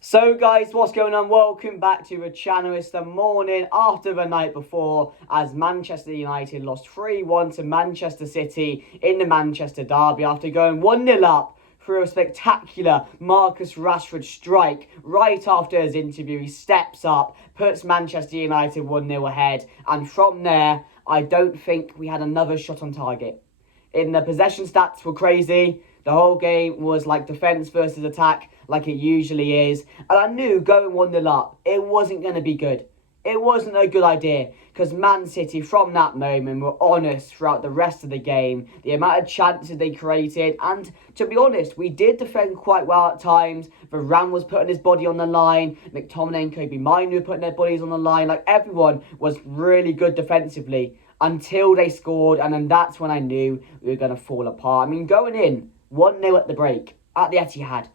So guys, what's going on? Welcome back to the channel. It's the morning after the night before as Manchester United lost 3-1 to Manchester City in the Manchester derby after going 1-0 up through a spectacular Marcus Rashford strike. Right after his interview, he steps up, puts Manchester United 1-0 ahead, and from there, I don't think we had another shot on target. In the possession stats were crazy. The whole game was like defence versus attack, like it usually is. And I knew going 1-0 up, it wasn't going to be good. It wasn't a good idea because Man City, from that moment, were honest throughout the rest of the game. The amount of chances they created, and to be honest, we did defend quite well at times. Varane was putting his body on the line. McTominay and Kobe Mainoo were putting their bodies on the line. Like, everyone was really good defensively until they scored, and then that's when I knew we were going to fall apart. I mean, going in 1-0 at the break at the Etihad,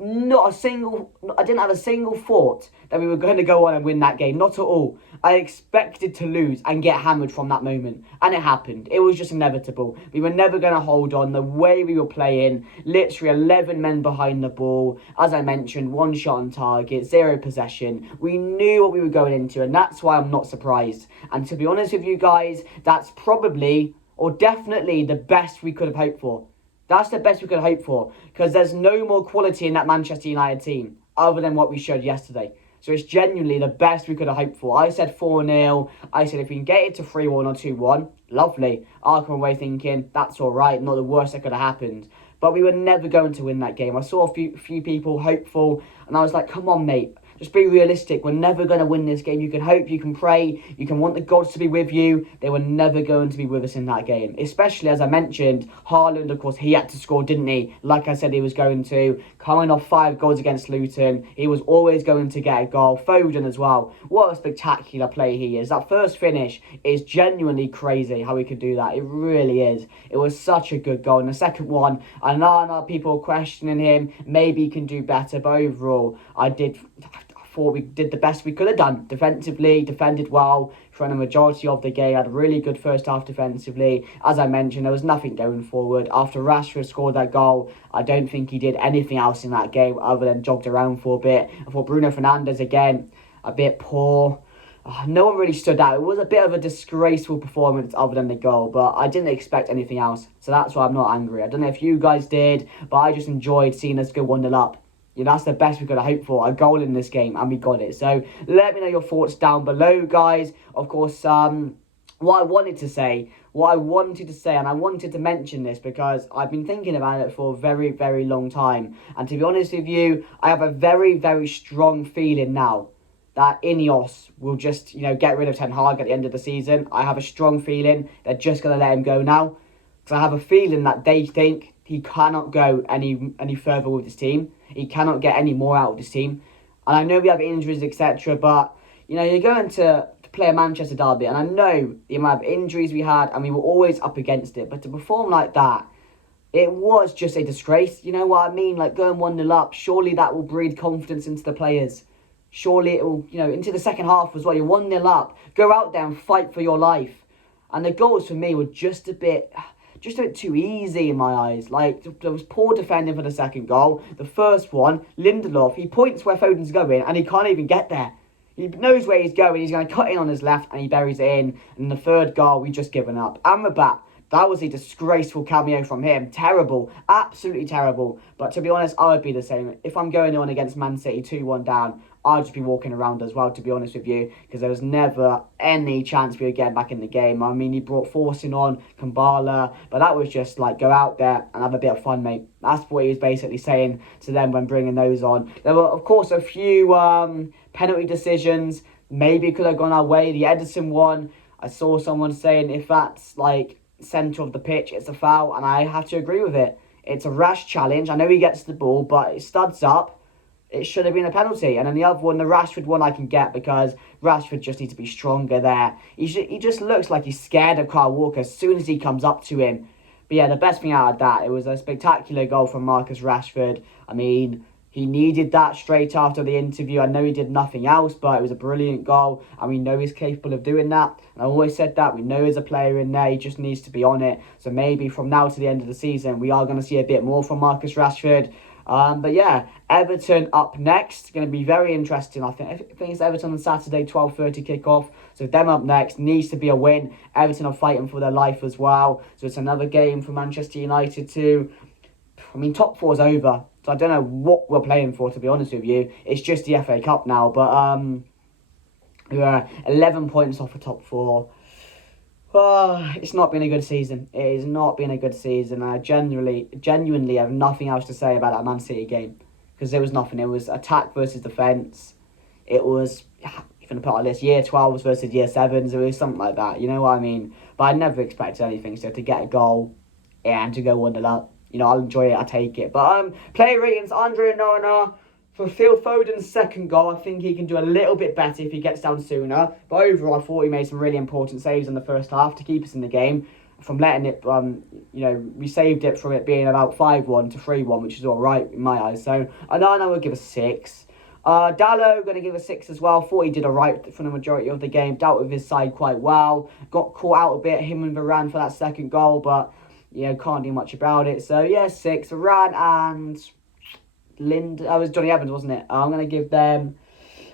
I didn't have a single thought that we were going to go on and win that game. Not at all. I expected to lose and get hammered from that moment. And it happened. It was just inevitable. We were never going to hold on. The way we were playing, literally 11 men behind the ball. As I mentioned, one shot on target, zero possession. We knew what we were going into, and that's why I'm not surprised. And to be honest with you guys, that's probably, or definitely, the best we could have hoped for. That's the best we could hope for, because there's no more quality in that Manchester United team other than what we showed yesterday. So it's genuinely the best we could have hoped for. I said 4-0. I said if we can get it to 3-1 or 2-1, lovely. I'll come away thinking that's all right, not the worst that could have happened. But we were never going to win that game. I saw a few people hopeful, and I was like, come on, mate. Just be realistic. We're never going to win this game. You can hope, you can pray, you can want the gods to be with you. They were never going to be with us in that game. Especially, as I mentioned, Haaland, of course, he had to score, didn't he? Like I said he was going to. Coming off 5 goals against Luton, he was always going to get a goal. Foden as well. What a spectacular play he is. That first finish is genuinely crazy how he could do that. It really is. It was such a good goal. And the second one, I know people questioning him. Maybe he can do better. But overall, I thought we did the best we could have done. Defensively, defended well for the majority of the game. Had a really good first half defensively. As I mentioned, there was nothing going forward. After Rashford scored that goal, I don't think he did anything else in that game other than jogged around for a bit. I thought Bruno Fernandes, again, a bit poor. No one really stood out. It was a bit of a disgraceful performance other than the goal, but I didn't expect anything else. So that's why I'm not angry. I don't know if you guys did, but I just enjoyed seeing us go 1-0 up. You know, that's the best we could have hoped for, a goal in this game, and we got it. So let me know your thoughts down below, guys. Of course, what I wanted to say, and I wanted to mention this because I've been thinking about it for a very, very long time. And to be honest with you, I have a very, very strong feeling now that Ineos will just, get rid of Ten Hag at the end of the season. I have a strong feeling they're just going to let him go now. Because I have a feeling that they think he cannot go any further with this team. He cannot get any more out of this team. And I know we have injuries, etc. But, you're going to play a Manchester derby. And I know the amount of injuries we had, and we were always up against it. But to perform like that, it was just a disgrace. You know what I mean? Like, going 1-0 up, surely that will breed confidence into the players. Surely it will, into the second half as well. You're 1-0 up. Go out there and fight for your life. And the goals for me were just a bit too easy in my eyes. Like, there was poor defending for the second goal. The first one, Lindelof, he points where Foden's going and he can't even get there. He knows where he's going. He's going to cut in on his left and he buries it in. And the third goal, we just given up. Amrabat, that was a disgraceful cameo from him. Terrible. Absolutely terrible. But to be honest, I would be the same. If I'm going on against Man City 2-1 down, I'd just be walking around as well, to be honest with you, because there was never any chance we were getting back in the game. I mean, he brought Forson on, Kambala, but that was just like, go out there and have a bit of fun, mate. That's what he was basically saying to them when bringing those on. There were, of course, a few penalty decisions. Maybe it could have gone our way. The Ederson one, I saw someone saying if that's like centre of the pitch, it's a foul, and I have to agree with it. It's a rash challenge. I know he gets the ball, but it studs up. It should have been a penalty. And then the other one, the Rashford one, I can get because Rashford just needs to be stronger there. He just looks like he's scared of Kyle Walker as soon as he comes up to him. But yeah, the best thing out of that, it was a spectacular goal from Marcus Rashford. I mean, he needed that straight after the interview. I know he did nothing else, but it was a brilliant goal. And we know he's capable of doing that. And I always said that. We know there's a player in there. He just needs to be on it. So maybe from now to the end of the season, we are going to see a bit more from Marcus Rashford. But yeah, Everton up next. Going to be very interesting. I think it's Everton on Saturday, 12:30 kickoff. So them up next needs to be a win. Everton are fighting for their life as well. So it's another game for Manchester United too. I mean, top four's over. So I don't know what we're playing for, to be honest with you. It's just the FA Cup now. But we're 11 points off the top four. It's not been a good season. It has not been a good season. I genuinely have nothing else to say about that Man City game. Because there was nothing. It was attack versus defence. It was, if you're going to put it like this, year 12s versus year 7s. It was something like that. You know what I mean? But I never expected anything. So to get a goal and to go 1-0 up, I'll enjoy it. I'll take it. But player ratings, Andre Onana. For Phil Foden's second goal, I think he can do a little bit better if he gets down sooner. But overall, I thought he made some really important saves in the first half to keep us in the game. From letting it, we saved it from it being about 5-1 to 3-1, which is all right in my eyes. So, Onana would give a 6. Dalot, going to give a 6 as well. Thought he did all right for the majority of the game. Dealt with his side quite well. Got caught out a bit, him and Varane for that second goal. But, can't do much about it. So, yeah, 6. Varane and it was Johnny Evans, wasn't it? I'm going to give them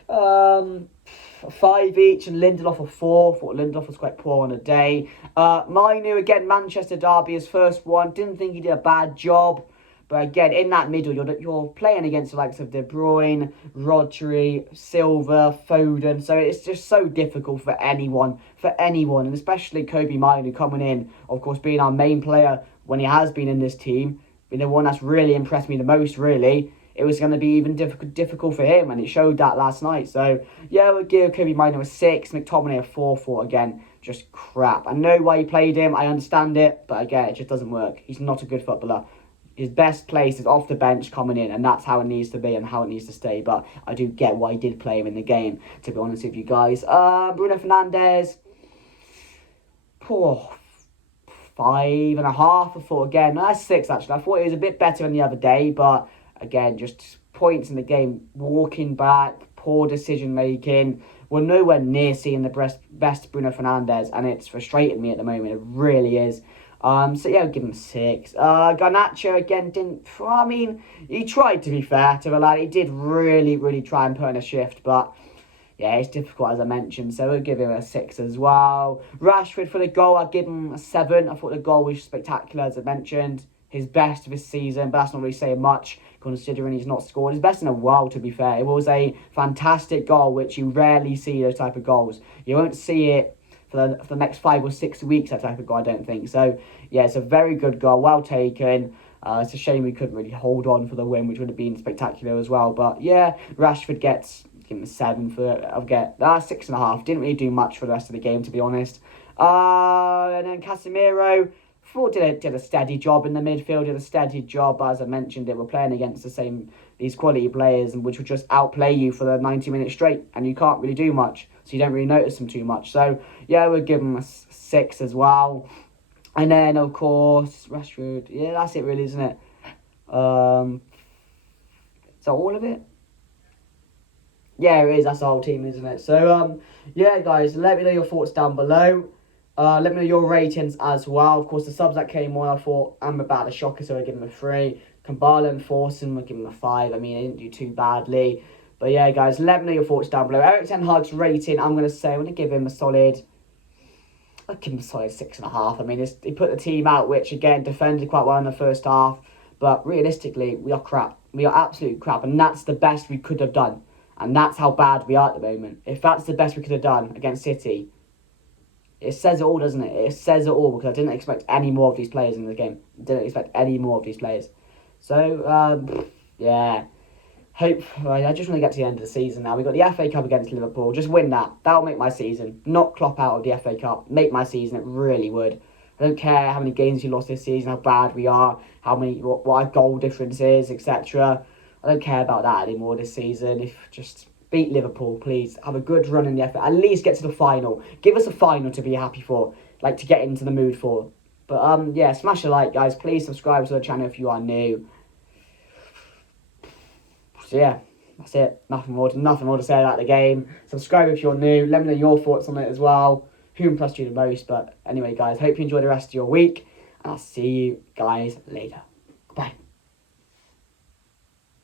5 each, and Lindelof a 4. Thought Lindelof was quite poor on the day. Mainu, again, Manchester derby, his first one. Didn't think he did a bad job. But again, in that middle, you're playing against the likes of De Bruyne, Rodri, Silva, Foden. So it's just so difficult for anyone. And especially Kobbie Mainoo coming in, of course, being our main player when he has been in this team. Being the one that's really impressed me the most, really. It was going to be even difficult for him, and it showed that last night. So, yeah, we'll give Kobbie Mainoo a 6, McTominay a 4, again, just crap. I know why he played him, I understand it, but again, it just doesn't work. He's not a good footballer. His best place is off the bench coming in, and that's how it needs to be and how it needs to stay. But I do get why he did play him in the game, to be honest with you guys. Bruno Fernandes, poor. 5.5, I thought again. No, that's 6 actually. I thought it was a bit better than the other day, but again, just points in the game. Walking back, poor decision making. We're nowhere near seeing the best Bruno Fernandes, and it's frustrating me at the moment. It really is. So yeah, I'll give him 6. Garnacho again he tried, to be fair to the lad. He did really, really try and put in a shift, but yeah, it's difficult, as I mentioned, so we'll give him a 6 as well. Rashford for the goal, I'll give him a 7. I thought the goal was spectacular, as I mentioned. His best of his season, but that's not really saying much, considering he's not scored. His best in a while, to be fair. It was a fantastic goal, which you rarely see those type of goals. You won't see it for the next 5 or 6 weeks, that type of goal, I don't think. So, yeah, it's a very good goal, well taken. It's a shame we couldn't really hold on for the win, which would have been spectacular as well. But, yeah, Rashford gets... give him a 7 for it. I'll get 6.5. Didn't really do much for the rest of the game, to be honest. And then Casemiro, thought did a steady job in the midfield. Did a steady job, as I mentioned. We're playing against these quality players, which will just outplay you for the 90 minutes straight, and you can't really do much, so you don't really notice them too much. So yeah, we'll give him a 6 as well. And then of course Rashford. Yeah, that's it really, isn't it? Is that all of it? Yeah, it is. That's the whole team, isn't it? So, yeah, guys, let me know your thoughts down below. Let me know your ratings as well. Of course, the subs that came on, I thought I'm about a shocker, so I give them a 3. Kambala and Forson, I give them a 5. I mean, they didn't do too badly. But yeah, guys, let me know your thoughts down below. Erik ten Hag's rating, I'm going to give him a solid... I'll give him a solid 6.5. I mean, he put the team out, which, again, defended quite well in the first half. But realistically, we are crap. We are absolute crap, and that's the best we could have done. And that's how bad we are at the moment. If that's the best we could have done against City, it says it all, doesn't it? It says it all, because I didn't expect any more of these players in the game. Didn't expect any more of these players. So, yeah. I just want to get to the end of the season now. We've got the FA Cup against Liverpool. Just win that. That'll make my season. Knock Klopp out of the FA Cup. Make my season. It really would. I don't care how many games you lost this season, how bad we are, what our goal difference is, etc. I don't care about that anymore this season. If just beat Liverpool, please. Have a good run in the FA. At least get to the final. Give us a final to be happy for. Like, to get into the mood for. But, yeah, smash a like, guys. Please subscribe to the channel if you are new. So, yeah, that's it. Nothing more to say about the game. Subscribe if you're new. Let me know your thoughts on it as well. Who impressed you the most? But, anyway, guys, hope you enjoy the rest of your week. And I'll see you guys later.